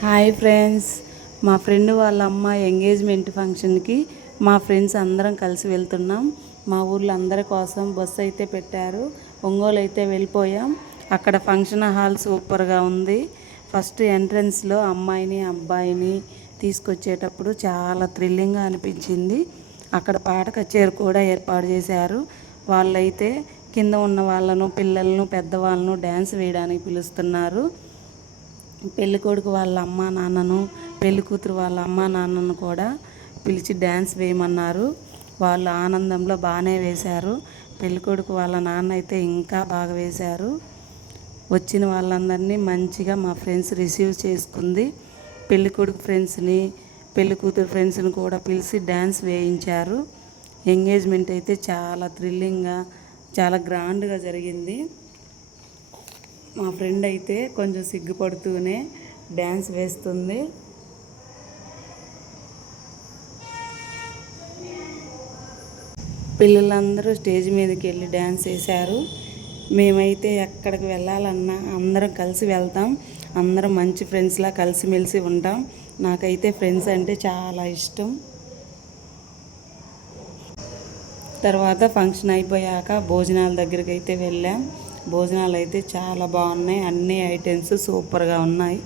Hi friends. మా friend వాళ్ళ అమ్మ ఎంగేజ్మెంట్ ఫంక్షన్కి మా ఫ్రెండ్స్ అందరం కలిసి వెళ్తున్నాం. మా ఊర్లో అందరి కోసం బస్సు అయితే పెట్టారు. ఒంగోలు అయితే వెళ్ళిపోయాం. అక్కడ ఫంక్షన్ హాల్ సూపర్గా ఉంది. ఫస్ట్ ఎంట్రన్స్లో అమ్మాయిని అబ్బాయిని తీసుకొచ్చేటప్పుడు చాలా థ్రిల్లింగ్గా అనిపించింది. అక్కడ పాట కచేరి కూడా ఏర్పాటు చేశారు. వాళ్ళైతే కింద ఉన్న వాళ్ళను పిల్లలను పెద్దవాళ్ళను డ్యాన్స్ వేయడానికి పిలుస్తున్నారు. పెళ్ళికొడుకు వాళ్ళ అమ్మ నాన్నను పెళ్ళికూతురు వాళ్ళ అమ్మ నాన్నను కూడా పిలిచి డ్యాన్స్ వేయమన్నారు. వాళ్ళు ఆనందంలో బాగానే వేశారు. పెళ్ళికొడుకు వాళ్ళ నాన్న అయితే ఇంకా బాగా వేశారు. వచ్చిన వాళ్ళందరినీ మంచిగా మా ఫ్రెండ్స్ రిసీవ్ చేసుకుంది. పెళ్ళికొడుకు ఫ్రెండ్స్ని పెళ్ళికూతురు ఫ్రెండ్స్ని కూడా పిలిచి డ్యాన్స్ వేయించారు. ఎంగేజ్మెంట్ అయితే చాలా థ్రిల్లింగ్గా చాలా గ్రాండ్గా జరిగింది. మా ఫ్రెండ్ అయితే కొంచెం సిగ్గుపడుతూనే డ్యాన్స్ వేస్తుంది. పిల్లలందరూ స్టేజ్ మీదకి వెళ్ళి డ్యాన్స్ వేశారు. మేమైతే ఎక్కడికి వెళ్ళాలన్నా అందరం కలిసి వెళ్తాం. అందరం మంచి ఫ్రెండ్స్లా కలిసిమెలిసి ఉంటాం. నాకైతే ఫ్రెండ్స్ అంటే చాలా ఇష్టం. తర్వాత ఫంక్షన్ అయిపోయాక భోజనాల దగ్గరికి అయితే వెళ్ళాం. భోజనాలు అయితే చాలా బాగున్నాయి. అన్ని ఐటమ్స్ సూపర్గా ఉన్నాయి.